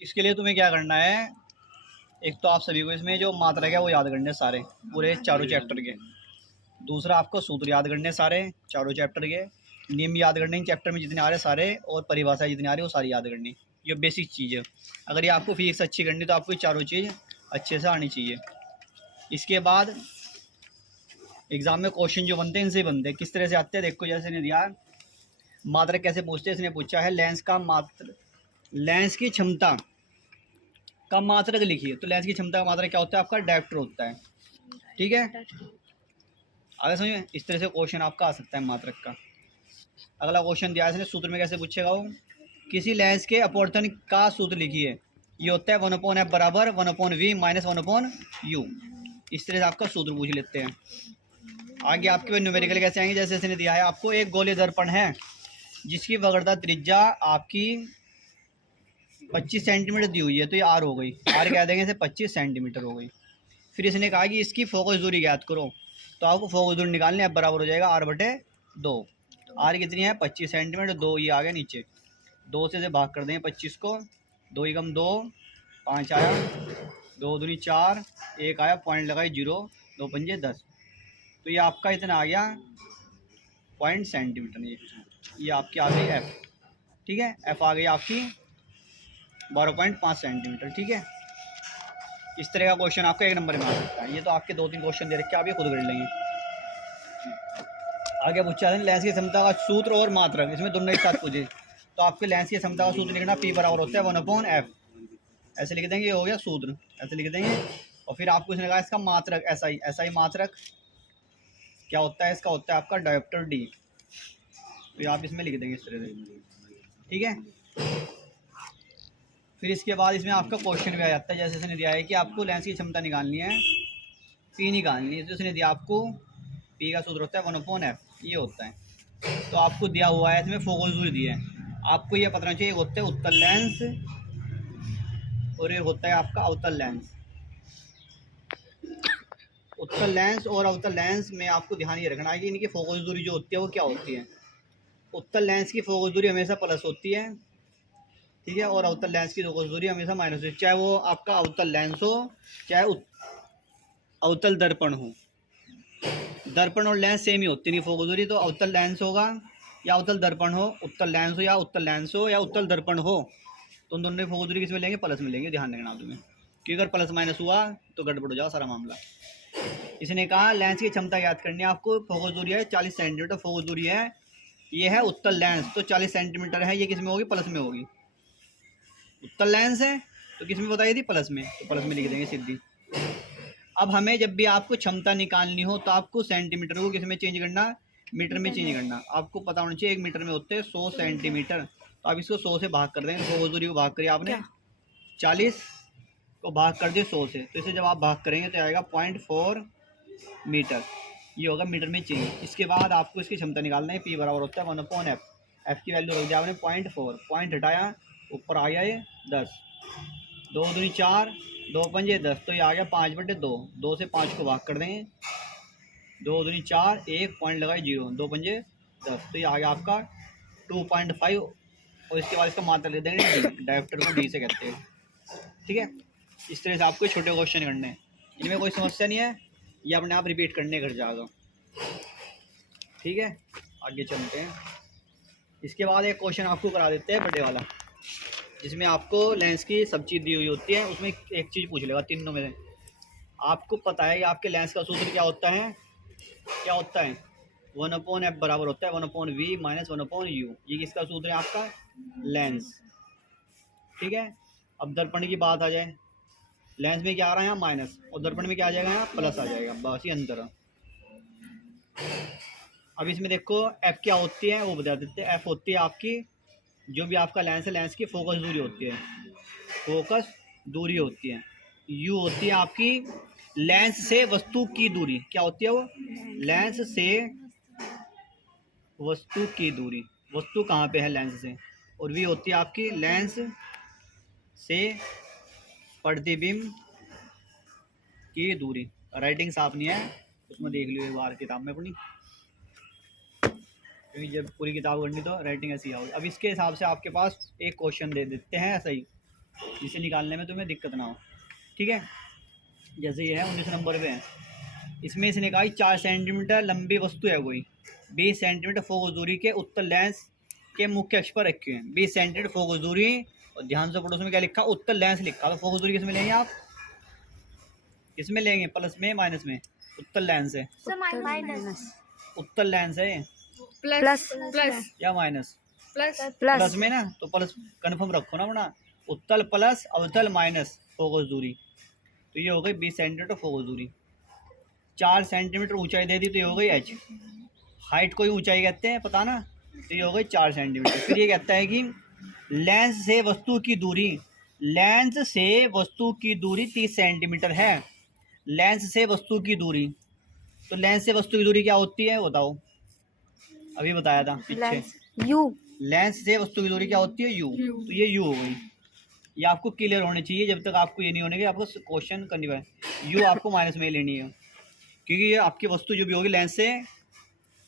इसके लिए तुम्हें क्या करना है, एक तो आप सभी को इसमें जो मात्रक है वो याद करने सारे पूरे चारों चैप्टर के। दूसरा आपको सूत्र याद करने सारे चारों चैप्टर के, नियम याद करने चैप्टर में जितने आ रहे सारे, और परिभाषा जितनी आ रही है वो सारी याद करनी। ये बेसिक चीज़ है। अगर ये आपको फिजिक्स अच्छी करनी तो आपको चारों चीज़ अच्छे से आनी चाहिए। इसके बाद एग्जाम में क्वेश्चन जो बनते हैं इनसे बनते हैं। किस तरह से आते हैं देखो, जैसे ने दिया मात्रक कैसे पूछते हैं। इसने पूछा है लेंस का मात्र, लेंस की क्षमता का मात्रक लिखिए। तो लेंस की क्षमता का मात्रक क्या होता है आपका, डायोप्टर होता है। ठीक है, आगे समझिए। इस तरह से क्वेश्चन आपका आ सकता है मात्रक का। अगला क्वेश्चन दिया है इसने, सूत्र में कैसे पूछेगा वो, किसी लेंस के अपवर्तन का सूत्र लिखिए। ये होता है 1/f बराबर 1/v माइनस 1/u। इस तरह से आपका सूत्र पूछ लेते हैं। आगे आपके पास न्यूमेरिकल कैसे आएंगे, जैसे इसने दिया है आपको एक गोलीय दर्पण है जिसकी वक्रता त्रिज्या आपकी 25 सेंटीमीटर दी हुई है, तो ये आर हो गई। आर कह देंगे इसे 25 सेंटीमीटर हो गई। फिर इसने कहा कि इसकी फोकस दूरी ज्ञात करो। तो आपको फोकस दूरी निकालने, अब बराबर हो जाएगा r/2। आर कितनी है 25 सेंटीमीटर, 2 ये आ गया नीचे, 2 से भाग कर देंगे 25 को, 2 एकम 2, 5 आया, 2 दूनी 4, 1 आया, पॉइंट लगाई 0, 2 पंजे 10। तो ये आपका इतना आ गया 0.5 सेंटीमीटर। ये आपकी आ गई एफ। ठीक है, एफ आ गई आपकी 12.5 सेंटीमीटर। ठीक है, इस तरह का क्वेश्चन आपका 1 नंबर में आ सकता है। ये तो आपके 2-3 क्वेश्चन दे रखे, आप ये खुद कर लेंगे। आगे पूछा है लेंस की क्षमता का सूत्र और मात्रक, इसमें दोनों एक साथ पूछे। तो आपके लेंस की क्षमता का सूत्र लिखना, पी बराबर होता है 1/f। ऐसे लिख देंगे, ये हो गया सूत्र, ऐसे लिख देंगे। और फिर आपको इसने कहा इसका मात्रक एसआई, एसआई मात्रक क्या होता है, इसका होता है आपका डायोप्टर डी। तो आप इसमें लिख देंगे इस तरह से। ठीक है, फिर इसके बाद इसमें आपका क्वेश्चन भी आ जाता है। जैसे इसने दिया है कि आपको लेंस की क्षमता निकालनी है, पी निकालनी है। तो इसने दिया आपको पी का सूत्र होता है 1/f, ये होता है। तो आपको दिया हुआ है इसमें फोकस दूरी दी है। आपको ये पता चाहिए, एक होता है उत्तल लेंस और एक होता है आपका अवतल लेंस। उत्तल लेंस और अवतल लेंस में आपको ध्यान ये रखना है कि इनकी फोकस दूरी जो होती है वो क्या होती है। उत्तल लेंस की फोकस दूरी हमेशा प्लस होती है, ठीक है, और अवतल लेंस की फोकस दूरी हमेशा माइनस होती है। चाहे वो आपका अवतल लेंस हो, चाहे अवतल दर्पण हो। दर्पण और लेंस सेम ही होती है फोकस दूरी। तो अवतल लेंस होगा या अवतल दर्पण हो, उत्तल लेंस हो या उत्तल लेंस हो या उत्तल दर्पण हो, तो उन दोनों फोकस दूरी किस में लेंगे, प्लस में लेंगे। ध्यान रखना तुम्हें, क्योंकि अगर प्लस माइनस हुआ तो गड़बड़ हो जाएगा सारा मामला। इसने कहा लेंस की क्षमता याद करनी है आपको। फोकस दूरी है 40 सेंटीमीटर, फोकस दूरी है, ये है उत्तल लेंस, तो 40 सेंटीमीटर है। ये किस में होगी, प्लस में होगी। उत्तल लेंस है तो किस में बताई थी, प्लस में, तो प्लस में लिख देंगे सीधी। अब हमें जब भी आपको क्षमता निकालनी हो तो आपको सेंटीमीटर को किस में चेंज करना, मीटर में चेंज करना। आपको पता होना चाहिए 1 मीटर में होते हैं 100 सेंटीमीटर। तो आप इसको 100 से भाग कर देंगे। फोकस दूरी को भाग करिए आपने 40 को भाग कर दिए 100 से, तो इसे जब आप भाग करेंगे तो आएगा 0.4 मीटर। ये होगा मीटर में चेंज। इसके बाद आपको इसकी क्षमता निकालना है, पी बराबर होता है 1/f। एफ की वैल्यू रख दिया आपने 0.4, पॉइंट हटाया, ऊपर आ गया ये 10, 2 दूनी 4, 2 पंजे 10, तो ये आ गया 5/2। 2 से 5 को भाग कर देंगे, 2 दूनी 4, 1 पॉइंट लगाए 0, 2 पंजे 10, तो ये आ गया आपका 2.5। और इसके बाद इसका मात्रा ले देंगे डी, डायोप्टर को डी से कहते हैं। ठीक है, इस तरह से आपको छोटे क्वेश्चन करने हैं, इनमें कोई समस्या नहीं है, ये अपने आप रिपीट करने घर जाएगा। ठीक है, आगे चलते हैं। इसके बाद एक क्वेश्चन आपको करा देते हैं बड़े वाला, जिसमें आपको लेंस की सब चीज़ दी हुई होती है। उसमें एक चीज़ पूछ लेगा तीनों में से। आपको पता है कि आपके लेंस का सूत्र क्या होता है, क्या होता है 1/f बराबर होता है 1/v माइनस 1/u। ये किसका सूत्र है, आपका लेंस। ठीक है, अब दर्पण की बात आ जाए, लेंस में क्या आ रहा है यहाँ माइनस, और दर्पण में क्या आ जाएगा यहाँ प्लस आ जाएगा, बस ही अंतर है। अब इसमें देखो एफ क्या होती है वो बता देते हैं। एफ होती है आपकी, जो भी आपका लेंस है लेंस की फोकस दूरी होती है, फोकस दूरी होती है। यू होती है आपकी लेंस से वस्तु की दूरी, क्या होती है वो, लेंस से वस्तु की दूरी, वस्तु कहाँ पे है लेंस से। और वी होती है आपकी लेंस से प्रतिबिंब की दूरी। राइटिंग साफ नहीं है, उसमें देख लियो एक बार किताब में अपनी, क्योंकि जब पूरी किताब करनी तो राइटिंग ऐसी आओगी। अब इसके हिसाब से आपके पास एक क्वेश्चन दे देते हैं ऐसा ही, जिसे निकालने में तुम्हें दिक्कत ना हो। ठीक है, जैसे ये है 19 नंबर पे है, इसमें इसने कहा 4 सेंटीमीटर लंबी वस्तु है कोई, 20 सेंटीमीटर फोकस दूरी के उत्तर लेंस के मुख्य अक्ष पर रखे हुए हैं। 20 सेंटीमीटर फोकस दूरी, और ध्यान से पढ़ो उसमें क्या लिखा, उत्तर लेंस लिखा। तो फोकस दूरी किसमें लेंगे आप, किसमें लेंगे, प्लस में माइनस में, उत्तर लेंस है, उत्तर लेंस है प्लस प्लस या माइनस, प्लस प्लस में ना, तो प्लस कन्फर्म रखो ना अपना, उत्तल प्लस अवतल माइनस फोकस दूरी। तो ये हो गई 20 सेंटीमीटर फोकस दूरी। 4 सेंटीमीटर ऊंचाई दे दी तो ये हो गई एच, हाइट को ही ऊंचाई कहते हैं पता ना, तो ये हो गई 4 सेंटीमीटर। फिर ये कहता है कि लेंस से वस्तु की दूरी, लेंस से वस्तु की दूरी 30 सेंटीमीटर है। लेंस से वस्तु की दूरी, तो लेंस से वस्तु की दूरी क्या होती है बताओ, अभी बताया था पीछे, यू। लेंस से वस्तु की दूरी क्या होती है, यू। तो ये यू हो गई, ये आपको क्लियर होनी चाहिए। जब तक आपको ये नहीं होने की आपको क्वेश्चन करनी पड़े, यू आपको माइनस में ही लेनी है, क्योंकि ये आपकी वस्तु जो भी होगी लेंस से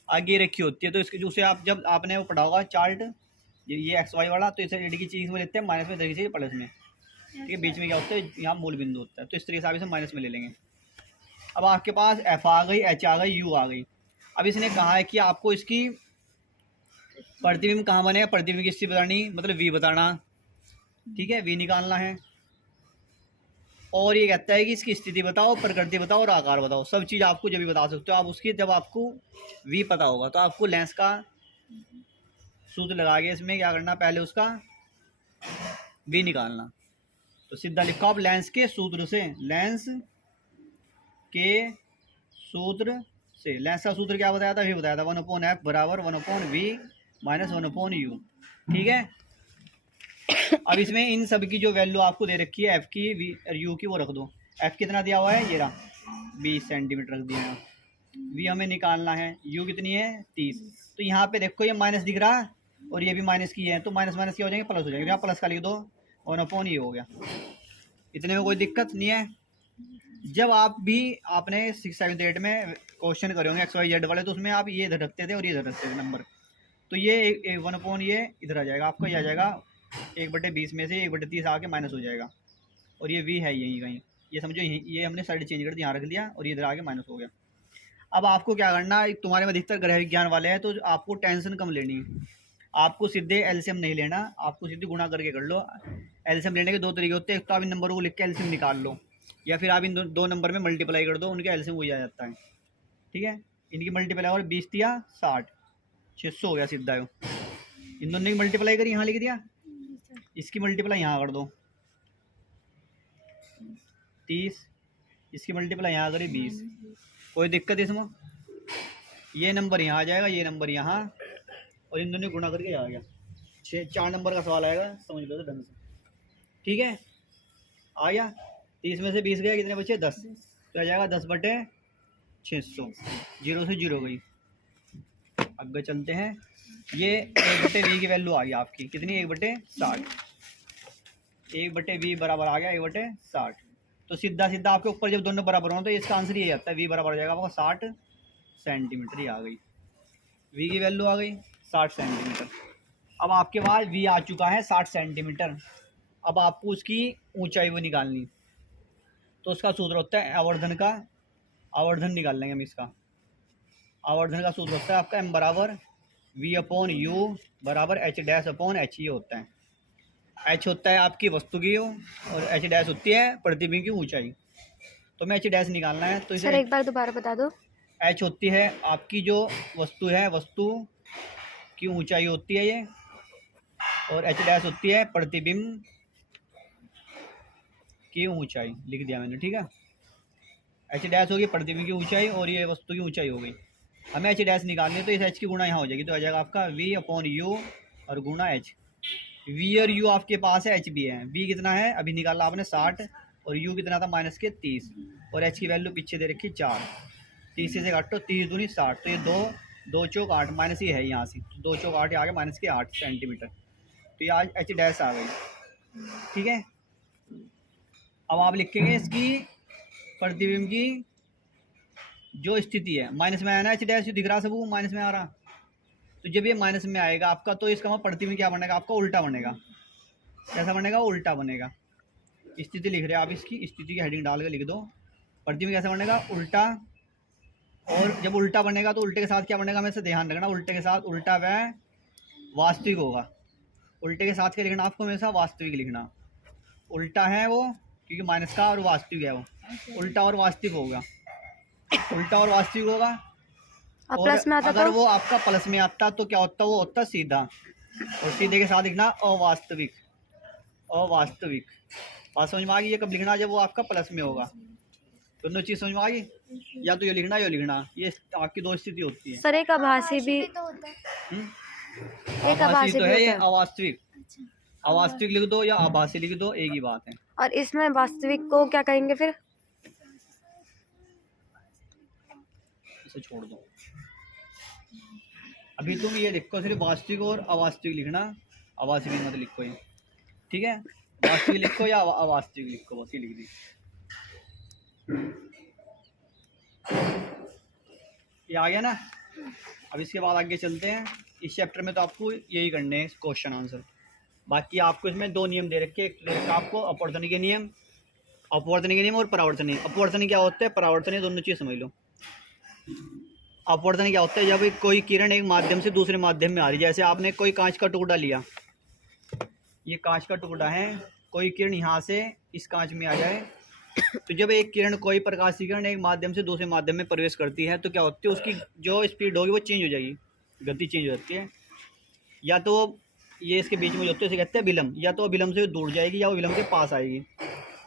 आगे रखी होती है। तो इसके उसे आप जब आपने वो पढ़ा होगा चार्ट, ये एक्स वाई वाला, तो इसे रेडी की चीज़ में लेते हैं माइनस में, तरीके से प्लस में। ठीक है, बीच में क्या होता है, यहाँ मूल बिंदु होता है, तो इस तरीके से आप इसे माइनस में ले लेंगे। अब आपके पास एफ आ गई, एच आ गई, यू आ गई। अब इसने कहा है कि आपको इसकी प्रतिबिंब कहाँ बनेगा, प्रतिबिंब की स्थिति बतानी, मतलब वी बताना। ठीक है, वी निकालना है। और ये कहता है कि इसकी स्थिति बताओ, प्रकृति बताओ और आकार बताओ। सब चीज़ आपको जब भी बता सकते हो आप उसकी, जब आपको वी पता होगा। तो आपको लेंस का सूत्र लगा के इसमें क्या करना, पहले उसका वी निकालना। तो सीधा लिखो आप लेंस के सूत्र से, लेंस के सूत्र से। लेंस का सूत्र क्या बताया था, वी बताया था, 1/f बराबर 1/v माइनस 1/u। ठीक है, अब इसमें इन सब की जो वैल्यू आपको दे रखी है, एफ की, वी और यू की, वो रख दो। एफ कितना दिया हुआ है, ये रहा 20 सेंटीमीटर रख दिया है। वी हमें निकालना है, यू कितनी है 30। तो यहाँ पे देखो ये माइनस दिख रहा है और ये भी माइनस की है, तो माइनस माइनस क्या हो जाएंगे, प्लस हो जाएंगे। यहाँ प्लस का लिख दो, 1/e हो गया। इतने में कोई दिक्कत नहीं है। जब आप भी आपने 6, 7, 8 में क्वेश्चन करे होंगे XYZ वाले, तो उसमें आप ये इधर रखते थे और ये इधर रखते थे नंबर। तो ये 1/, ये इधर आ जाएगा आपका, ये आ जाएगा 1/20 में से 1/30 आके माइनस हो जाएगा। और ये वी है यहीं कहीं, ये समझो ये हमने साइड चेंज कर दिया, यहाँ रख दिया और ये इधर आके माइनस हो गया। अब आपको क्या करना, तुम्हारे में अधिकतर गृह विज्ञान वाले हैं, तो आपको टेंशन कम लेनी है। आपको सीधे एलसीएम नहीं लेना, आपको सीधे गुणा करके कर लो। एलसीएम लेने के 2 तरीके होते हैं, एक तो आप इन नंबरों को लिख के एलसीएम निकाल लो, या फिर आप इन दो नंबर में मल्टीप्लाई कर दो, उनके एलसीएम वही आ जाता है। ठीक है, इनकी मल्टीप्लाई और 20 दिया 60, 600 हो गया सीधा। इन दोनों की मल्टीप्लाई करी, यहाँ लिख दिया, इसकी मल्टीप्लाई यहाँ कर दो 30, इसकी मल्टीप्लाई यहाँ करी 20। कोई दिक्कत इसमें, ये नंबर यहाँ आ जाएगा, ये नंबर यहाँ, और इन दोनों गुणा करके आ गया। 4 नंबर का सवाल आएगा, समझ लो तो ढंग से। ठीक है, आ गया। 30 में से 20 गया, कितने बचे 10, तो आ जाएगा 10/600, 0 से 0 गई। आगे चलते हैं, ये 1/v की वैल्यू आ गई आपकी कितनी, 1/60। 1/v बराबर आ गया 1/60। तो सीधा सीधा आपके ऊपर जब दोनों बराबर हों तो इसका आंसर ये आता है, v बराबर आ जाएगा आपका 60 सेंटीमीटर। ही आ गई, v की वैल्यू आ गई 60 सेंटीमीटर। अब आपके पास v आ चुका है 60 सेंटीमीटर। अब आपको उसकी ऊंचाई वो निकालनी, तो उसका सूत्र होता है आवर्धन का, आवर्धन निकाल लेंगे हम इसका। आवर्धन का सूत्र होता है आपका m बराबर v/u बराबर h'/h। ये होता है, h होता है आपकी वस्तु की और h' होती है प्रतिबिंब की ऊंचाई। तो मैं h' निकालना है, तो इसे सर एक बार दोबारा बता दो। h होती है आपकी जो वस्तु है, वस्तु की ऊंचाई होती है ये, और h' होती है प्रतिबिंब की ऊंचाई। लिख दिया मैंने, ठीक है। h' होगी प्रतिबिंब की ऊंचाई और ये वस्तु की ऊंचाई हो गई। हमें h' निकालनी है, तो इस h की गुणा यहाँ हो जाएगी, तो आ जाएगा आपका v/u और गुणा h। v और u आपके पास है, h भी है। v कितना है अभी निकाला आपने 60, और u कितना था माइनस के 30, और h की वैल्यू पीछे दे रखी 4। 30 से काटो, 30 दूनी 60, तो ये 2 चौक 8 माइनस ही है यहाँ से, तो 2 चौक 8 आ गया माइनस के 8 सेंटीमीटर। तो ये आज h' आ गई। ठीक है, अब आप लिखेंगे इसकी प्रतिबिंब की जो स्थिति है, माइनस में आया ना, h' दिख रहा सबको माइनस में आ रहा। तो जब ये माइनस में आएगा आपका, तो इसका प्रतिबिंब क्या बनेगा आपका, उल्टा बनेगा। कैसा बनेगा, उल्टा बनेगा। स्थिति लिख रहे हैं आप, इसकी स्थिति की हेडिंग डाल के लिख दो। प्रतिबिंब कैसे बनेगा? उल्टा। और जब उल्टा बनेगा तो उल्टे के साथ क्या बनेगा, हमें से ध्यान रखना, उल्टे के साथ उल्टा व वास्तविक होगा। उल्टे के साथ क्या लिखना आपको? हमेशा वास्तविक लिखना। उल्टा है वो, क्योंकि माइनस का, और वास्तविक है वो, उल्टा और वास्तविक होगा। उल्टा और वास्तविक होगा। और प्लस में आता अगर तो? वो आपका प्लस में आता तो क्या होता? वो होता सीधा, और सीधे के साथ लिखना अवास्तविक। अवास्तविक बात समझ में आ गई? ये कब लिखना? जब वो आपका प्लस में होगा। दोनों चीज समझ में आ गई? या तो ये लिखना या लिखना, ये आपकी दो स्थिति होती है। सर एक आभासी भी, आभासी तो है ये, अवास्तविक। अवास्तविक लिख दो या आभासी लिख दो, एक ही बात है। और इसमें वास्तविक को क्या कहेंगे फिर? इसे छोड़ दो, अभी तुम ये लिखो सिर्फ वास्तविक और अवास्तविक लिखना, अवास्तविक मत लिखो ये, ठीक है? वास्तविक लिखो या अवास्तविक लिखो, बस ये लिख दी। ये आ गया ना? अब इसके बाद आगे चलते हैं। इस चैप्टर में तो आपको यही करने हैं क्वेश्चन आंसर। बाकी आपको इसमें दो नियम दे रखे हैं, एक दे रखा आपको अपवर्तनीय नियम, अपवर्तनीय नियम और परावर्तनीय। अपवर्तनीय क्या होता है, परावर्तनीय, दोनों चीज़ समझ लो। अपवर्तनीय क्या होता है? जब कोई किरण एक माध्यम से दूसरे माध्यम में आ रही है, जैसे आपने कोई कांच का टुकड़ा लिया, ये कांच का टुकड़ा है, कोई किरण यहाँ से इस कांच में आ जाए, तो जब एक किरण, कोई प्रकाश की किरण एक माध्यम से दूसरे माध्यम में प्रवेश करती है तो क्या होती है? उसकी जो स्पीड होगी वो चेंज हो जाएगी, गति चेंज हो जाती है। या तो ये इसके बीच में जो होती है उसे कहते हैं विलंब, या तो विलंब से दूर जाएगी या वो विलंब के पास आएगी,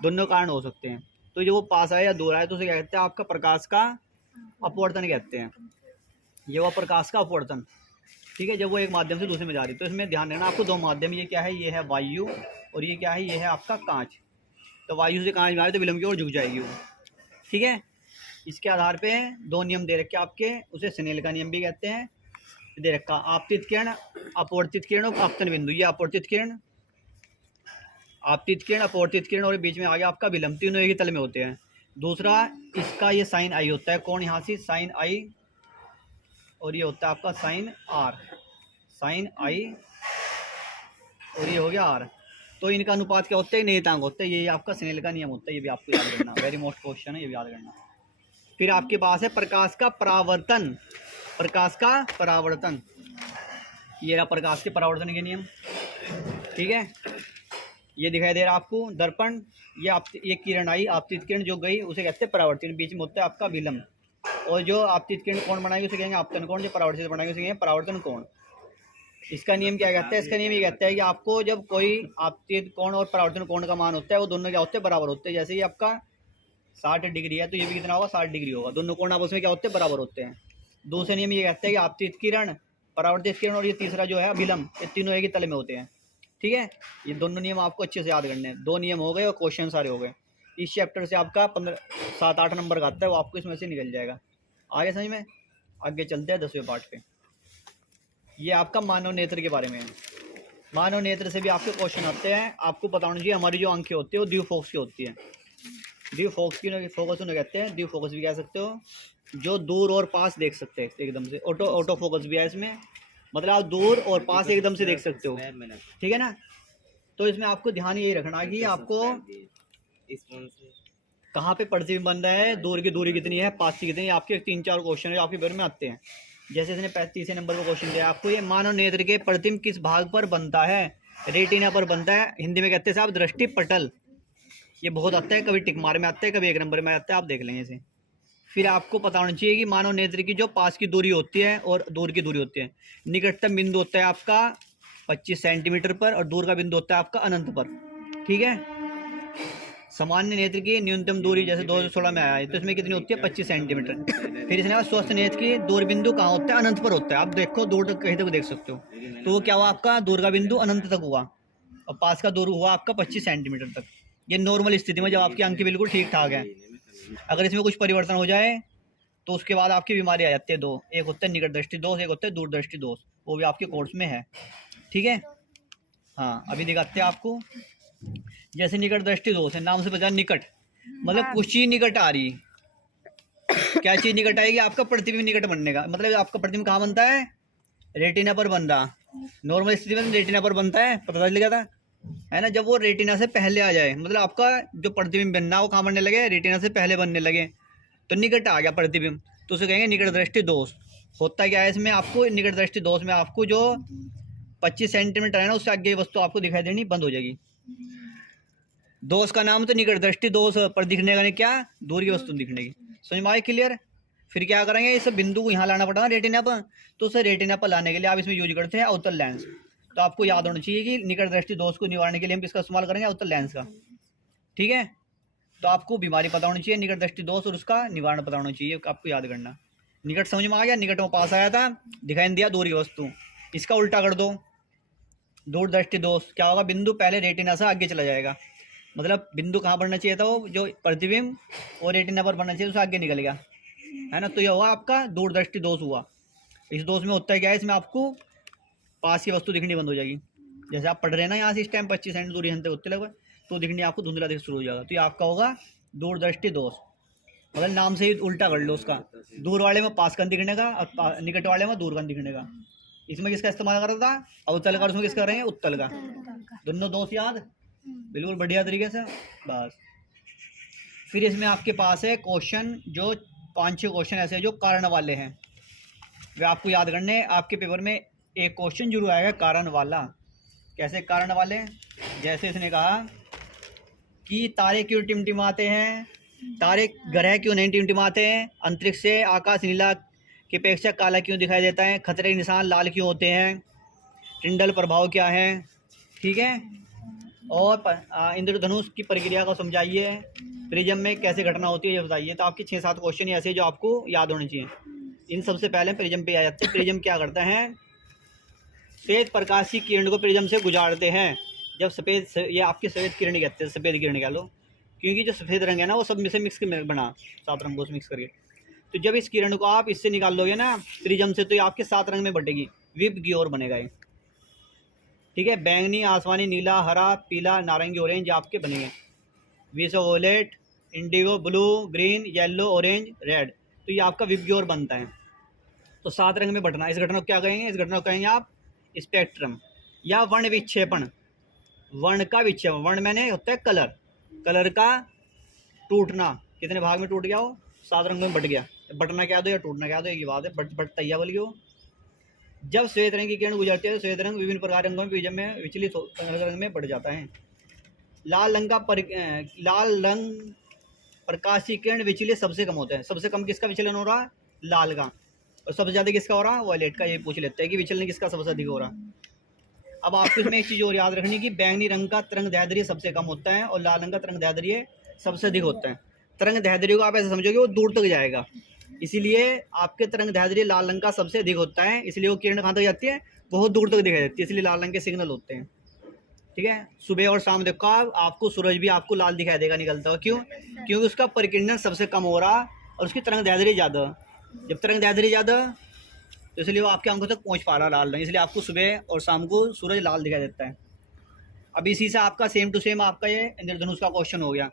दोनों कारण हो सकते हैं। तो जो वो पास आए या दूर आए तो उसे क्या कहते हैं? आपका प्रकाश का अपवर्तन कहते हैं। ये वो प्रकाश का अपवर्तन, ठीक है, जब वो एक माध्यम से दूसरे में जा रही है। तो इसमें ध्यान देना आपको, दो माध्यम, ये क्या है? ये है वायु, और ये क्या है? ये है आपका कांच। तो वायु से कांच में आ रही तो विलंब की ओर झुक जाएगी वो, ठीक है? इसके आधार पे दो नियम दे रखे आपके, उसे स्नेल का नियम भी कहते हैं। दे रखा आपतित किरण, अपवर्तित किरण और आपतन बिंदु। ये अपवर्तित किरण, आपतित किरण, अपवर्तित किरण, और बीच में आ गया आपका विलंब, तीनों एक ही तल में होते हैं। दूसरा इसका ये साइन आई होता है, कौन? यहाँ से साइन आई, और ये होता है आपका साइन आर, साइन आई, और ये हो गया आर। तो इनका अनुपात क्या होता है? नियतांक होता है। ये आपका स्नेल का नियम होता है, ये भी आपको याद करना, वेरी मोस्ट क्वेश्चन है, ये भी याद करना। फिर आपके पास है प्रकाश का परावर्तन। प्रकाश का परावर्तन, ये रहा प्रकाश के परावर्तन के नियम, ठीक है? ये दिखाई दे रहा आपको दर्पण, ये किरण आई, आपतित किरण जो गई उसे कहते हैं परावर्तन, बीच में होता है आपका विलंब। और जो आपतित किरण कौन बनाएगी उसे कहेंगे आपतन कोण, जो परावर्तित बनाएगी उसे कहेंगे परावर्तन कोण। इसका नियम क्या कहता है? इसका नियम ये कहता है कि आपको जब कोई आपतित कोण और परावर्तन कोण का मान होता है वो दोनों क्या होते हैं? बराबर होते हैं। जैसे ये आपका 60 डिग्री है तो ये भी कितना होगा? 60 डिग्री होगा। दोनों कोण आपस में क्या होते हैं? बराबर होते हैं। दूसरा नियम ये कहता है कि आपतित किरण, परावर्तित किरण और ये तीसरा जो है विलंब, ये तीनों एक ही तल में होते हैं, ठीक है? ये दोनों नियम आपको अच्छे से याद करने हैं। दो नियम हो गए और क्वेश्चन सारे हो गए। इस चैप्टर से आपका 7-8 नंबर का आता है, वो आपको इसमें से निकल जाएगा। आगे समझ में? आगे चलते हैं 10वें पार्ट पे। ये आपका मानव नेत्र के बारे में है। मानव नेत्र से भी आपके क्वेश्चन आते हैं। आपको पता होना चाहिए हमारी जो आंखें होती है वो द्विफोकस की होती है। द्विफोकस की फोकस उन्हें कहते हैं, द्विफोकस भी कह सकते हो, जो दूर और पास देख सकते हैं एकदम से। ऑटो फोकस भी है इसमें, मतलब आप दूर और पास एकदम से देख सकते हो, ठीक है ना? तो इसमें आपको ध्यान यही रखना कि आपको कहाँ पे प्रतिबिंब बन रहा है, दूर की दूरी कितनी है, पास की कितनी है। आपके 3-4 क्वेश्चन है आपके बारे में आते हैं। जैसे इसने 35 नंबर का क्वेश्चन दिया आपको, ये मानव नेत्र के प्रतिबिंब किस भाग पर बनता है? रेटिना पर बनता है। हिंदी में कहते हैं साहब दृष्टि पटल। ये बहुत आता है, कभी टिक मार में आता है, कभी 1 नंबर में आता है, आप देख लेंगे इसे। फिर आपको पता होना चाहिए कि मानव नेत्र की जो पास की दूरी होती है और दूर की दूरी होती है। निकटतम बिंदु होता है आपका 25 सेंटीमीटर पर और दूर का बिंदु होता है आपका अनंत पर, ठीक है? सामान्य नेत्र की न्यूनतम दूरी जैसे 2016 में आया है तो इसमें कितनी होती है? 25 सेंटीमीटर। फिर इसने कहा स्वस्थ नेत्र की दूर बिंदु कहाँ होता है? अनंत पर होता है। आप देखो दूर तक कहीं तक देख सकते हो। तो वो क्या हुआ आपका? दूर का बिंदु अनंत तक हुआ और पास का दूर हुआ आपका 25 सेंटीमीटर तक। ये नॉर्मल स्थिति में जब आपकी आंखें बिल्कुल ठीक ठाक है। अगर इसमें कुछ परिवर्तन हो जाए तो उसके बाद आपकी बीमारी आ जाती है दो। एक होता है निकट दृष्टि दोष, एक होता है दूर दृष्टि दोष। वो भी आपके कोर्स में है, ठीक है? हाँ, अभी दिखाते हैं आपको। जैसे निकट दृष्टि दोष है, नाम से पता निकट, मतलब कुछ चीज निकट आ रही। क्या चीज निकट आएगी? आपका प्रतिबिंब निकट बनने का मतलब आपका प्रतिबिंब कहाँ बनता है? रेटिना पर बन रहा। नॉर्मल स्थिति में रेटिना पर बनता है, पता चल गया था। है ना। जब वो रेटिना से पहले आ जाए, मतलब आपका जो प्रतिबिंब बनना वो कहाँ बनने लगे, रेटिना से पहले बनने लगे, तो निकट आ गया प्रतिबिंब, तो उसे कहेंगे निकट दृष्टि दोष। होता क्या है इसमें, आपको निकट दृष्टि दोष में आपको जो 25 सेंटीमीटर है ना उससे आगे की वस्तु आपको दिखाई देनी बंद हो जाएगी। दोष का नाम तो निकट दृष्टि दोष, पर दिखने का नहीं क्या, दूर की वस्तु दिखने की। समझ में आए क्लियर। फिर क्या करेंगे, इस बिंदु को यहाँ लाना पड़ेगा रेटिना पर, तो उसे रेटिना पर लाने के लिए आप इसमें यूज करते हैं अवतल लेंस। तो आपको याद होना चाहिए कि निकट दृष्टि दोष को निवारने के लिए हम किसका इस्तेमाल करेंगे, अवतल लेंस का। ठीक है, तो आपको बीमारी पता होनी चाहिए निकट दृष्टि दोष और उसका निवारण पता होना चाहिए, आपको याद करना। निकट समझ में आ गया, निकट में पास आया था, दिखाई नहीं दिया दूर की वस्तु। इसका उल्टा कर दो, दूर दृष्टि दोष क्या होगा, बिंदु पहले रेटिना से आगे चला जाएगा, मतलब बिंदु कहाँ बढ़ना चाहिए था, वो जो प्रतिबिंब और रेटिना पर बढ़ना चाहिए उससे आगे निकल गया, है ना। तो यह हुआ आपका दूरदृष्टि दोष हुआ। इस दोष में होता है क्या है, इसमें आपको पास की वस्तु दिखनी बंद हो जाएगी। जैसे आप पढ़ रहे हैं ना यहाँ से इस टाइम 25 सेंट दूरी तक होते लगे, तो दिखनी आपको धुंधला दिख शुरू हो जाएगा, तो ये आपका होगा दूरदृष्टि दोष। मतलब नाम से ही उल्टा कर लो उसका, दूर वाले में पास कन दिखने का और निकट वाले में दूर कन दिखने का। इसमें किसका इस्तेमाल कर रहा था, अवतल का, उसमें किसका करेंगे, उत्तल का। दोनों दोष याद, बिल्कुल बढ़िया तरीके से बस। फिर इसमें आपके पास है क्वेश्चन, जो 5-6 क्वेश्चन ऐसे जो कारण वाले हैं, वे आपको याद करने। आपके पेपर में एक क्वेश्चन जरूर आएगा कारण वाला। कैसे कारण वाले, जैसे इसने कहा कि तारे क्यों टिमटिमाते हैं, तारे ग्रह क्यों नहीं टिमटिमाते हैं, अंतरिक्ष से आकाश नीला की अपेक्षा काला क्यों दिखाई देता है, खतरे के निशान लाल क्यों होते हैं, टिंडल प्रभाव क्या है, ठीक है, और इंद्रधनुष की प्रक्रिया को समझाइए, प्रिज्म में कैसे घटना होती है ये बताइए। तो आपके 6-7 क्वेश्चन ऐसे जो आपको याद होने चाहिए। इन सबसे पहले प्रिज्म पे आ जाते हैं। प्रिज्म क्या करता है, सफेद प्रकाश की किरण को प्रिज्म से गुजारते हैं। जब सफ़ेद, ये आपकी सफ़ेद किरण कहते हैं, सफ़ेद किरण कह लो, क्योंकि जो सफ़ेद रंग है ना वो सब में से मिक्स बना, 7 रंगों से मिक्स करके। तो जब इस किरण को आप इससे निकाल लोगे ना प्रिज्म से, तो ये आपके 7 रंग में बटेगी, विप की ओर बनेगा ये। ठीक है, बैंगनी, आसमानी, नीला, हरा, पीला, नारंगी, ऑरेंज आपके बनेंगे। Violet, indigo, blue, green, yellow, orange, red. तो ये आपका विप की ओर बनता है। तो 7 रंग में बटना। इस घटना को क्या कहेंगे, इस घटना को कहेंगे आप स्पेक्ट्रम या वर्ण विक्षेपण। वर्ण का विक्षेपण, वर्ण मैंने होता है कलर, कलर का टूटना, कितने भाग में टूट गया हो, 7 रंगों में बट गया। बटना क्या दो या टूटना क्या दो, एक ही बात है, बटता ही बोलिए हो। जब श्वेत रंग की किरण गुजरती है तो श्वेत रंग विभिन्न प्रकार रंगों में प्रिज्म में विचलित अलग रंग में बढ़ जाता है। लाल रंग प्रकाश की किरण विचलित सबसे कम होता है। सबसे कम किसका विचलन हो रहा है, लाल का, और सबसे ज़्यादा किसका हो रहा है, वायलेट का। ये पूछ लेते हैं कि विचलन किसका सबसे अधिक हो रहा है। अब आपको इसमें एक चीज़ और याद रखनी कि बैंगनी रंग का तरंग दैर्ध्य सबसे कम होता है और लाल रंग का तरंग दैर्ध्य सबसे अधिक होता है। तरंग दैर्ध्य को आप ऐसे समझोगे वो दूर तक जाएगा, इसीलिए आपके तरंग दैर्ध्य लाल रंग का सबसे अधिक होता है। इसलिए वो किरण कहाँ तक जाती है, बहुत दूर तक दिखाई देती है, इसलिए लाल रंग के सिग्नल होते हैं। ठीक है, सुबह और शाम देखो आपको सूरज भी आपको लाल दिखाई देगा निकलता हुआ। क्यों, क्योंकि उसका परिकिरण सबसे कम हो रहा और उसकी तरंग दैर्ध्य ज़्यादा। जब तरंग दैर्ध्य ज़्यादा तो इसलिए वो आपके आंखों तक पहुंच पा रहा लाल रंग, इसलिए आपको सुबह और शाम को सूरज लाल दिखाई देता है। अब इसी से आपका सेम टू सेम आपका ये इंद्रधनुष का क्वेश्चन हो गया।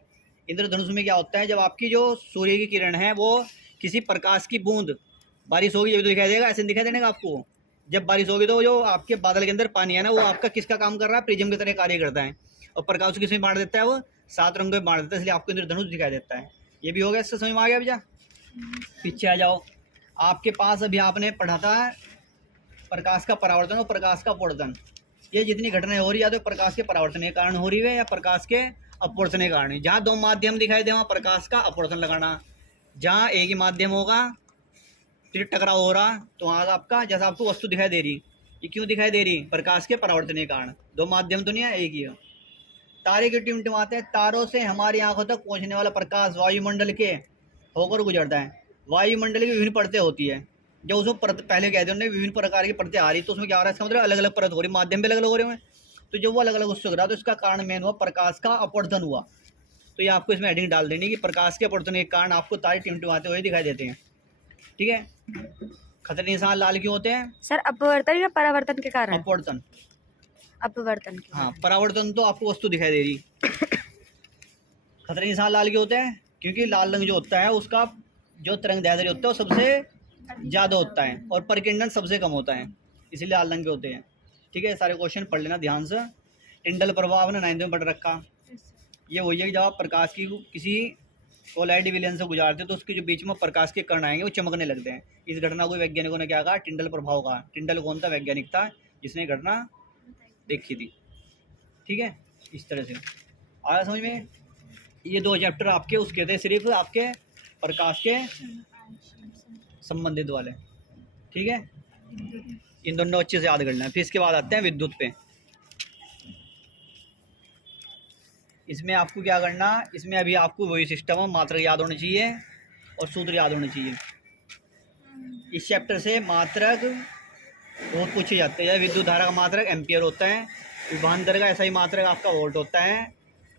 इंद्रधनुष में क्या होता है, जब आपकी जो सूर्य की किरण है वो किसी प्रकाश की बूंद, बारिश होगी जब तो दिखाई देगा, ऐसे दिखाई देगा आपको। जब बारिश होगी तो जो आपके बादल के अंदर पानी है ना वो आपका किसका काम कर रहा है, प्रिज्म की तरह कार्य करता है, और प्रकाश किस में बांट देता है, वो 7 रंगों में बांट देता है, इसलिए आपको इंद्रधनुष दिखाई देता है। ये भी हो गया, इससे समझ में आ गया भैया। पीछे आ जाओ, आपके पास अभी आपने पढ़ा था प्रकाश का परावर्तन और प्रकाश का अपवर्तन। ये जितनी घटनाएं हो रही है तो प्रकाश के परावर्तन के कारण हो रही है या प्रकाश के अपवर्तन के कारण। जहाँ 2 माध्यम दिखाई दे वहाँ प्रकाश का अपवर्तन लगाना, जहाँ एक ही माध्यम होगा फिर टकराव हो रहा तो वहाँ आपका, जैसा आपको वस्तु दिखाई दे रही, ये क्यों दिखाई दे रही, प्रकाश के परावर्तन के कारण। 2 माध्यम तो नहीं है, एक ही है। तारे क्यों टिमटिमाते हैं, तारों से हमारी आंखों तक पहुँचने वाला प्रकाश वायुमंडल के होकर गुजरता है। वायुमंडल की विभिन्न परतें होती है, जब उसमें पहले कहते हैं विभिन्न प्रकार की परतें आ रही, तो उसमें क्या हो रहा है, इसका मतलब अलग अलग परत हो रही, माध्यम भी अलग अलग हो रहे हैं। तो जब वो अलग अलग उससे हो रहा तो इसका कारण मेन हुआ प्रकाश का अपवर्तन हुआ। तो ये आपको इसमें हेडिंग डाल देनी कि प्रकाश के अपवर्तन के कारण आपको तारे टिमटिमाते हुए दिखाई देते हैं। ठीक है, खतरे निशान लाल क्यों होते हैं सर, अपवर्तन या परावर्तन के कारण? अपवर्तन, अपवर्तन के। हाँ, परावर्तन तो आपको वस्तु दिखाई दे रही। खतरे निशान लाल क्यों होते हैं, क्योंकि लाल रंग जो होता है उसका जो तरंग दैर्ध्य होता है वो सबसे ज़्यादा होता है और परिकिरण सबसे कम होता है, इसलिए लाल रंग के होते हैं। ठीक है, सारे क्वेश्चन पढ़ लेना ध्यान से। टिंडल प्रभाव ने 9th में पढ़ रखा। ये वही है कि जब आप प्रकाश की किसी कोलाइड विलयन से गुजारते हैं तो उसके जो बीच में प्रकाश के कण आएंगे वो चमकने लगते हैं। इस घटना को वैज्ञानिकों ने क्या कहा, टिंडल प्रभाव कहा। टिंडल कौन था? वैज्ञानिक था जिसने घटना देखी थी। ठीक है, इस तरह से आया समझ में। ये 2 चैप्टर आपके उसके थे, सिर्फ आपके प्रकाश के संबंधित वाले। ठीक है, इन दोनों अच्छे से याद करना है। फिर इसके बाद आते हैं विद्युत पे। इसमें आपको क्या करना, इसमें अभी आपको वही सिस्टम है, मात्रक याद होनी चाहिए और सूत्र याद होने चाहिए। इस चैप्टर से मात्रक बहुत पूछे जाते हैं। विद्युत धारा का मात्रक एम्पियर होता है, विभवांतर का ऐसा ही मात्रक आपका वोल्ट होता है,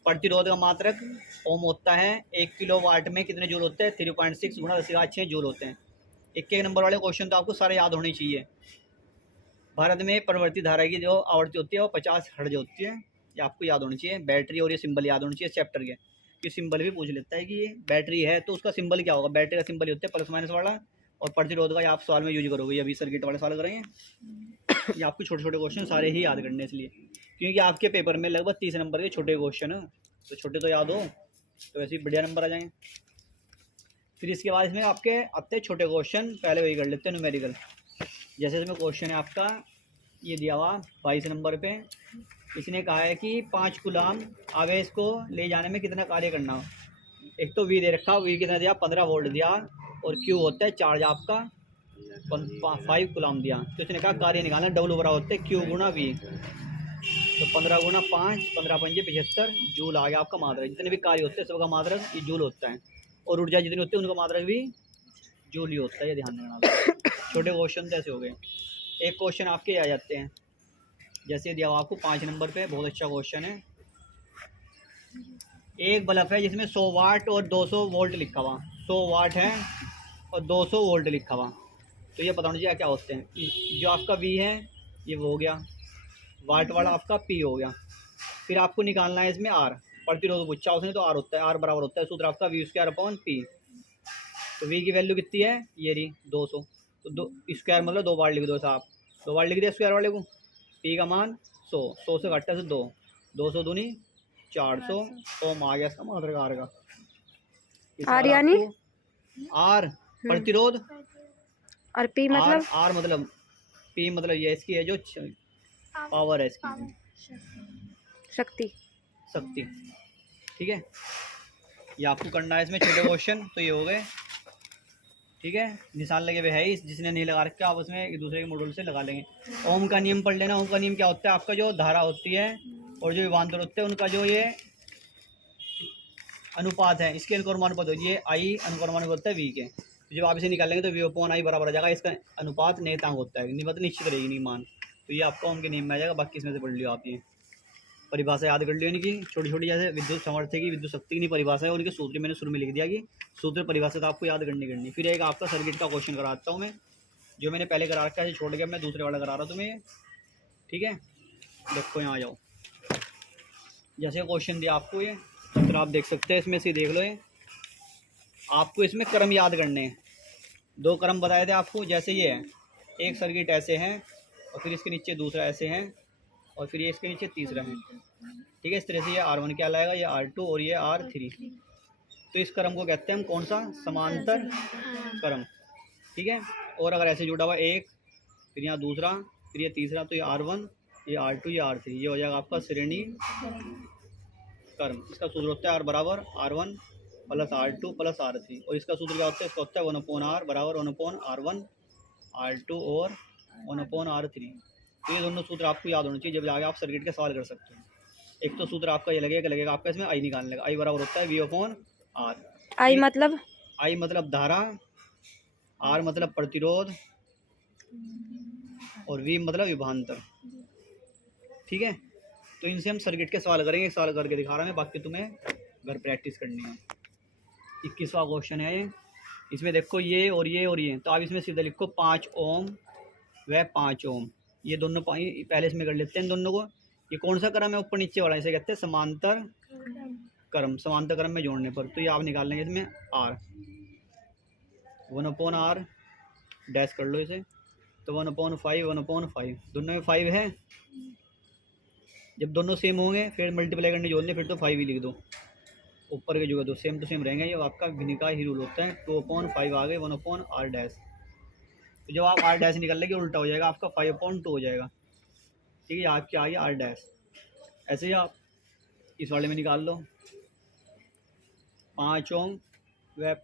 प्रतिरोध का मात्रक ओम होता है, 1 किलो वाट में कितने जूल होते हैं? 3.6 गुणा 10⁻6 जूल होते हैं। 1 नंबर वाले क्वेश्चन तो आपको सारे याद होने चाहिए। भारत में परिवर्तित धारा की जो आवृत्ति होती है वो 50 हर्ट्ज होती है, ये आपको याद होनी चाहिए। बैटरी और ये सिंबल याद होनी चाहिए इस चैप्टर के। कि सिंबल भी पूछ लेता है कि ये बैटरी है तो उसका सिंबल क्या होगा। बैटरी का सिंबल होता है प्लस माइनस वाला, और प्रतिरोध का ये आप सवाल में यूज करोगे। अभी सर्किट वाले सवाल करेंगे। ये आपको छोटे छोटे क्वेश्चन सारे ही याद करने इसलिए, क्योंकि आपके पेपर में लगभग 30 नंबर के छोटे क्वेश्चन है, तो छोटे तो याद हो तो वैसे ही बढ़िया नंबर आ जाएंगे। फिर इसके बाद इसमें आपके आते हैं छोटे क्वेश्चन, पहले वही कर लेते हैं न्यूमेरिकल। जैसे इसमें क्वेश्चन है आपका ये दिया हुआ 22 नंबर पे। इसने कहा है कि 5 कूलाम आवेश को ले जाने में कितना कार्य करना हो। एक तो वी दे रखा, वी कितना दिया? 15 वोल्ट दिया, और क्यू होता है चार्ज आपका 5 कूलाम दिया। तो इसने कहा कार्य निकालना, डब्ल्यू बराबर होते है क्यू गुणा वी। तो 15 गुणा 5, 15 पंजे 75 जूल आ गया आपका मात्रक। जितने भी कार्य होते हैं सबका मात्रक ये जूल होता है, और ऊर्जा जितनी होती है उनका मात्रक भी जूल ही होता है, ये ध्यान रखना। छोटे क्वेश्चन तो ऐसे हो गए। एक क्वेश्चन आपके आ जाते हैं, जैसे दिया हुआ आपको 5 नंबर पे, बहुत अच्छा क्वेश्चन है। एक बल्ब है जिसमें 100 वाट और 200 वोल्ट लिखा हुआ। 100 वाट है और 200 वोल्ट लिखा हुआ, तो ये पता होना चाहिए क्या होते हैं। जो आपका वी है ये वो हो गया, वाट वाला आपका पी हो गया। फिर आपको निकालना है इसमें आर, प्रतिरोध पूछा उसने, तो आर होता है, आर बराबर होता है सूत्र आपका वी स्क्वायर अपॉन पी। तो वी की वैल्यू कितनी है? ये रही 200। तो 2 स्क्वायर मतलब 2 बार लिख दो साहब, 2 बार लिख दिया स्क्वायर वाले को। पी का मान 100, 100 से घटता से 2, 200 दूनी 400 ओम आ गया इसका मात्रक आर का। आर यानी आर प्रतिरोध, और पी मतलब आर मतलब पी मतलब ये इसकी है जो पावर है इसकी, शक्ति। शक्ति। ठीक है, ये आपको करना है इसमें छोटे क्वेश्चन तो ये हो गए। ठीक है, निशान लगे हुए है, जिसने नहीं लगा रखा आप उसमें एक दूसरे के मॉडल से लगा लेंगे। ओम का नियम पढ़ लेना। ओम का नियम क्या होता है? आपका जो धारा होती है और जो विभवांतर होते हैं उनका जो ये अनुपात है, इसके अनुक्रमानुपात होती है। आई अनुक्रमानुपात होता है वी के। तो जब आप इसे निकालेंगे तो वी अपॉन आई बराबर आ जाएगा, इसका अनुपात नियतांक होता है, मतलब निश्चित रहेगी नहीं मान। तो ये आपका ओम के नियम में आ जाएगा। बाकी इसमें से पढ़ लियो आप, ये परिभाषा याद कर लियो इनकी छोटी छोटी। जैसे विद्युत सामर्थ्य की, विद्युत शक्ति की नहीं परिभाषा है, उनके सूत्र मैंने शुरू में लिख दिया कि सूत्र परिभाषा तो आपको याद करनी। फिर एक आपका सर्किट का क्वेश्चन कराता हूँ मैं, जो मैंने पहले करा रखा है, छोड़ के मैं दूसरे वाला करा रहा हूँ तुम्हें। ठीक है, देखो यहाँ आ जाओ। जैसे क्वेश्चन दिया आपको ये, तो आप देख सकते हैं इसमें से, देख लो ये आपको इसमें क्रम याद करने हैं। 2 क्रम बताए थे आपको, जैसे ये है, एक सर्किट ऐसे हैं और फिर इसके नीचे दूसरा ऐसे हैं और फिर ये इसके नीचे तीसरा है। ठीक है, इस तरह से ये R1 क्या लाएगा, ये R2 और ये R3। तो इस क्रम को कहते हैं हम कौन सा? समांतर क्रम। ठीक है, और अगर ऐसे जुड़ा हुआ एक, फिर यहाँ दूसरा, फिर ये तीसरा, तो ये R1, ये R2, ये R3, ये हो जाएगा आपका श्रेणी क्रम। इसका सूत्र होता है R बराबर R1 plus R2 plus R3, और इसका सूत्र क्या होता है? इसका होता है 1/R बराबर 1/R1 R2 और 1/R3। तो ये दोनों सूत्र आपको याद होने चाहिए, जब आगे आप सर्किट के सवाल कर सकते हैं। एक तो सूत्र आपका ये लगेगा आपका इसमें आई निकालने का। आई बराबर होता है वी अपॉन आर। आई मतलब आई मतलब धारा, आर मतलब प्रतिरोध, और वी मतलब विभवांतर। ठीक है, तो इनसे हम सर्किट के सवाल करेंगे, सवाल करके दिखा रहा हूँ, बाकी तुम्हें घर प्रैक्टिस करनी है। 21वां क्वेश्चन है ये। इसमें देखो ये और ये और ये, तो आप इसमें सीधा लिखो 5 ओम व 5 ओम। ये दोनों पहले इसमें कर लेते हैं दोनों को। ये कौन सा क्रम है? ऊपर नीचे वाला, इसे कहते हैं समांतर क्रम। समांतर क्रम में जोड़ने पर तो ये आप निकाल लेंगे इसमें आर 1/R डैश कर लो इसे, तो 1/5 1/5 दोनों में 5 है। जब दोनों सेम होंगे फिर मल्टीप्लाई करने जोड़ने, फिर तो 5 ही लिख दो। ऊपर के जो है तो सेम टू सेम रहेंगे। ये आपका विनिका ही रूल होता है। 2/5 आ गए 1/r डैश। तो जब आप r डैश निकल लेंगे उल्टा हो जाएगा, आपका 5/2 हो जाएगा। ठीक है, आपके आ गया r डैश। ऐसे ही आप इस वाले में निकाल लो। 5 ओम व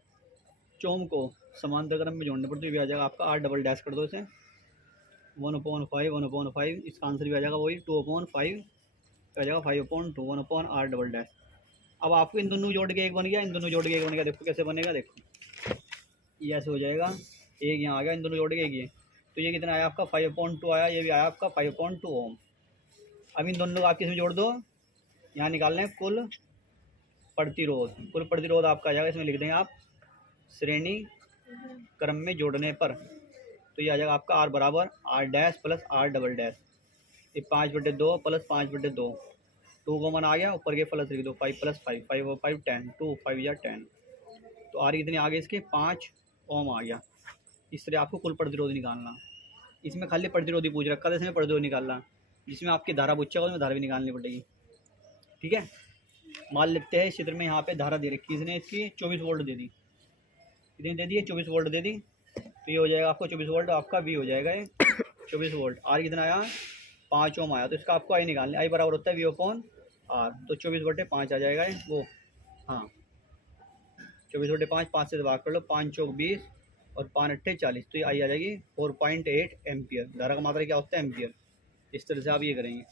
चोम को समांतर क्रम में जोड़ने पर तो ये भी आ जाएगा आपका r डबल डैश कर दो इसे 1/5 इसका आंसर भी आ जाएगा वही 2/5 आ जाएगा 5/2 1/r डबल डैश। अब आपको इन दोनों जोड़ के एक बन गया, इन दोनों जोड़ के एक बन गया। देखो कैसे बनेगा, देखो ये ऐसे हो जाएगा। एक यहाँ आ गया, इन दोनों जोड़ के एक ये, तो ये कितना आया आपका 5/2 आया, ये भी आया आपका 5/2 ओम। अब इन दोनों को आप किस में जोड़ दो, यहाँ निकालना है कुल प्रतिरोध। कुल प्रतिरोध आपका आ जाएगा, इसमें लिख देंगे आप श्रेणी क्रम में जोड़ने पर, तो ये आ जाएगा आपका r बराबर r dash plus r double dash. ये 5/2 प्लस 5/2 2 कॉमन आ गया, ऊपर के प्लस लिख दो 5 + 5 5 और 5 10 2 5 या 10। तो आर कितने आगे इसके 5 ओम आ गया। इस तरह आपको कुल प्रतिरोध निकालना। इसमें खाली प्रतिरोधी पूछ रखा था, इसमें प्रतिरोध निकालना। जिसमें आपकी धारा पूछा उसमें धारा भी निकालनी पड़ेगी। ठीक है, मान लेते हैं इस चित्र में यहाँ पे धारा दे रखी इसने, इसकी 24 वोल्ट दे दी। कितनी दे दी है, 24 वोल्ट दे दी। तो ये हो जाएगा आपको 24 वोल्ट, आपका वी हो जाएगा ये 24 वोल्ट। आर कितना आया 5 ओम आया, तो इसका आपको आई निकालना। आई बराबर होता है V/R, तो 24/5 आ जाएगा ये वो। हाँ 24/5, 5 से भाग कर लो, 5 चौक 20 और 5 अट्ठे 40, तो ये आई आ जाएगी 4.8 एम्पियर। धारा का मात्रा क्या होता है एम्पियर। इस तरह से आप ये करेंगे।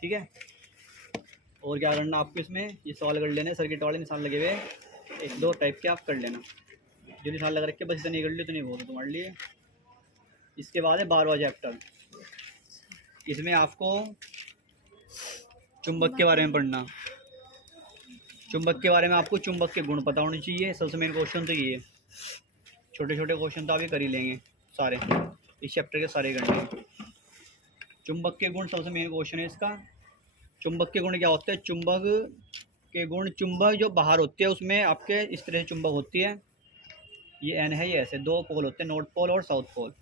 ठीक है, और क्या करना आपको इसमें, ये सवाल कर लेने, सर्किट वाले निशान लगे हुए 1-2 टाइप के आप कर लेना। जो निशान लगा रखे बस इतना कर लियो तो नहीं बोलो तुम्हारे लिए। इसके बाद है 12वां चैप्टर। इसमें आपको चुंबक के बारे में पढ़ना। चुंबक के बारे में आपको चुंबक के गुण पता होने चाहिए। सबसे मेन क्वेश्चन तो ये, छोटे छोटे क्वेश्चन तो आप ये कर ही लेंगे सारे, इस चैप्टर के सारे करने। चुंबक के गुण सबसे मेन क्वेश्चन है इसका। चुंबक के गुण क्या होते हैं, चुंबक के गुण, चुंबक जो बाहर होती है उसमें आपके इस तरह से चुंबक होती है। ये एन है, ये ऐसे 2 पोल होते हैं, नॉर्थ पोल और साउथ पोल।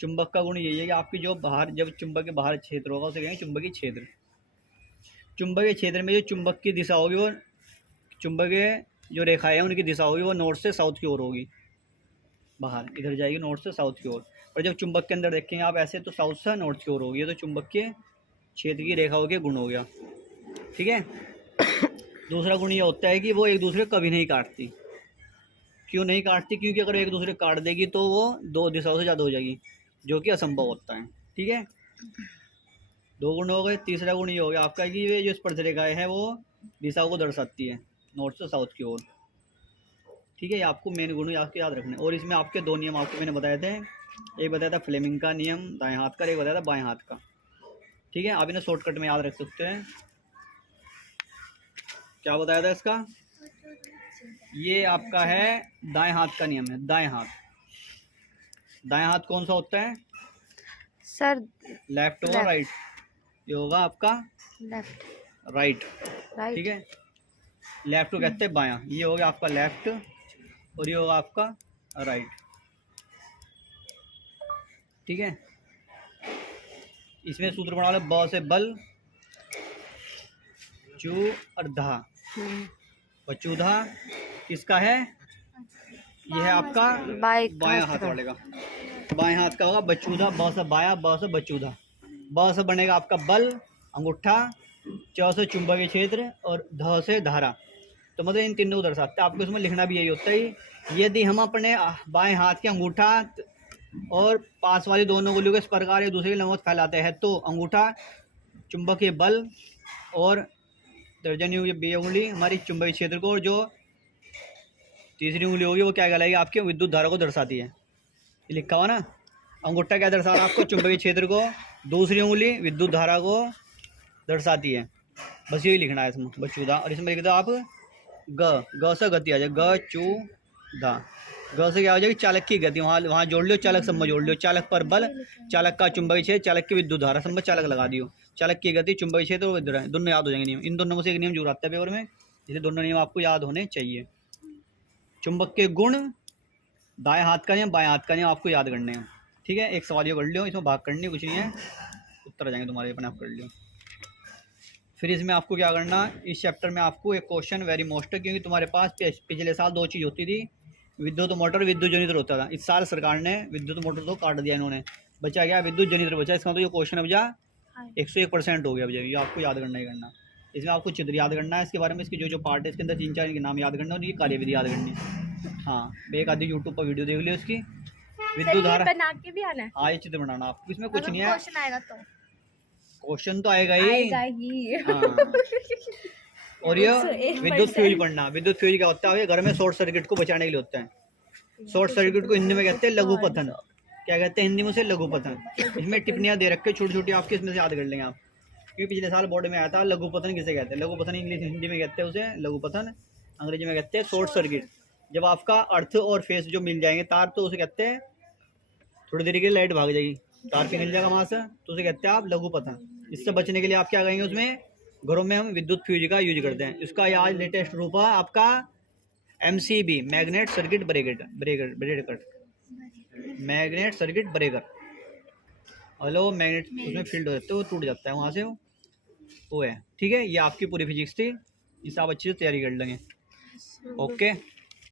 चुंबक का गुण यही है कि आपकी जो बाहर, जब चुंबक के बाहर क्षेत्र होगा उसे कहेंगे चुंबकीय क्षेत्र। चुंबकीय क्षेत्र में जो चुंबक की दिशा होगी वो, चुंबकीय जो रेखाएं हैं उनकी दिशा होगी वो नॉर्थ से साउथ की ओर होगी। बाहर इधर जाएगी नॉर्थ से साउथ की ओर। और जब चुंबक के अंदर देखेंगे आप ऐसे, तो साउथ से नॉर्थ की ओर होगी। तो चुंबकीय क्षेत्र की रेखा हो गया, गुण हो गया। ठीक है, दूसरा गुण ये होता है कि वो एक दूसरे को कभी नहीं काटती। क्यों नहीं काटती, क्योंकि अगर एक दूसरे को काट देगी तो वो 2 दिशाओं से ज़्यादा हो जाएगी, जो कि असंभव होता है। ठीक है, 2 गुण हो गए। तीसरा गुण ये हो गया आपका कि ये जो स्पर्श रेखाएं हैं वो दिशाओं को दर्शाती है नॉर्थ से साउथ की ओर। ठीक है, ये आपको मेन गुण आपके याद रखने। और इसमें आपके 2 नियम आपको मैंने बताए थे। एक बताया था फ्लेमिंग का नियम दाएं हाथ का, एक बताया था बाएं हाथ का। ठीक है, आप इन्हें शॉर्टकट में याद रख सकते हैं। क्या बताया था इसका, ये आपका है दाएं हाथ का नियम है। दाएं हाथ, दाएं हाथ कौन सा होता है सर? लेफ्ट होगा राइट, ये होगा आपका लेफ्ट राइट। राइट। ठीक है, लेफ्ट को कहते हैं बायां, ये हो गया आपका लेफ्ट और ये होगा आपका राइट। ठीक है, इसमें सूत्र बना लो, ब से बल, चू और धा। बचूधा किसका है, ये है आपका बाएं हाथ वाले का। बाएं हाथ का होगा बचूधा, ब से बाया, ब से बचूधा। ब से बनेगा आपका बल अंगूठा, च से चुंबकीय क्षेत्र और ध से धारा। तो मतलब इन तीनों को दर्शाते हैं। आपको इसमें लिखना भी यही होता है। यदि हम अपने बाएं हाथ के अंगूठा और पास वाली दोनों उंगलियों के इस प्रकार एक दूसरे के लंबवत फैलाते हैं, तो अंगूठा चुंबकीय बल और तर्जनी बे उंगली हमारी चुंबकीय क्षेत्र को, और जो तीसरी उंगली होगी वो क्या कहलाएगी, आपके विद्युत धारा को दर्शाती है। ये लिखा हुआ ना, अंगूठा क्या दर्शा रहा है आपको, चुंबकीय क्षेत्र को, दूसरी उंगली विद्युत धारा को दर्शाती है। बस यही लिखना है इसमें बचूधा। और इसमें लिख दो आप ग से गति आ जाए, ग चू धा। ग से क्या हो जाएगी, चालक की गति। वहाँ जोड़ लियो, चालक सब में जोड़ लियो। चालक पर बल, चालक का चुंबकीय क्षेत्र, चालक की विद्युत धारा, सब में चालक लगा दियो। चालक की गति, चुंबकीय क्षेत्र और विद्युत धारा, दोनों याद हो जाएंगे नियम। इन दोनों में से एक नियम जरूर आता है पेपर में, इसलिए दोनों नियम आपको याद होने चाहिए। चुंबक के गुण, दाएं हाथ का नियम, बाएं हाथ का नियम आपको याद करने हैं। ठीक है, एक सवाल ये कर लियो, इसमें भाग करनी कुछ नहीं है, उत्तर आ जाएंगे तुम्हारे, अपने आप कर लियो। फिर इसमें आपको क्या करना, इस चैप्टर में आपको एक क्वेश्चन वेरी मोस्ट है, क्योंकि तुम्हारे पास पिछले साल 2 चीज़ होती थी, विद्युत मोटर, विद्युत जनरेटर होता था। इस साल सरकार ने विद्युत मोटर तो काट दिया इन्होंने, बचा क्या, विद्युत जनरेटर बचा। इसका तो ये क्वेश्चन अब जा 101% हो गया अब, ये आपको याद करना ही करना। इसमें आपको चित्र याद करना है इसके बारे में, इसके जो जो पार्ट है इसके अंदर 3-4 इनके नाम याद करना और ये कार्यविधि याद करनी। हाँ, एक आधी यूट्यूब पर वीडियो देख लियो उसकी। विद्युत धारा बना के भी आना है, हाँ, ये चित्र बनाना आपको, इसमें कुछ नहीं है, क्वेश्चन आएगा तो क्वेश्चन तो आएगा ही। आएगा ही। हाँ। और ये 101% विद्युत फ्यूज पढ़ना। विद्युत फ्यूज क्या होता है, घर में शॉर्ट सर्किट को बचाने के लिए होता है। शॉर्ट सर्किट को हिंदी में कहते हैं लघु पतन। क्या कहते हैं हिंदी में उसे, लघु पतन। इसमें टिप्पणियां दे रखे छोटी छोटी, आपके इसमें से याद कर लेंगे आप, क्योंकि पिछले साल बोर्ड में आया था लघु पतन किसे कहते हैं। लघु पतन इंग्लिश हिंदी में कहते हैं उसे लघु पतन, अंग्रेजी में कहते हैं शॉर्ट सर्किट। जब आपका अर्थ और फेस जो मिल जाएंगे तार, तो उसे कहते हैं, थोड़ी देर के लिए लाइट भाग जाएगी, तार पिघल जाएगा वहां से, तो उसे कहते हैं आप लघु पतन। इससे बचने के लिए आप क्या करेंगे, उसमें घरों में हम विद्युत फ्यूज का यूज करते हैं। इसका आज लेटेस्ट रूप है आपका MCB, magnet circuit breaker. Magnet circuit breaker. Hello, magnet उसमें फील्ड हो जाता है, वो टूट जाता है वहाँ से, वो है। ठीक है, ये आपकी पूरी फिजिक्स थी, इसे आप अच्छी से तैयारी कर लेंगे। ओके।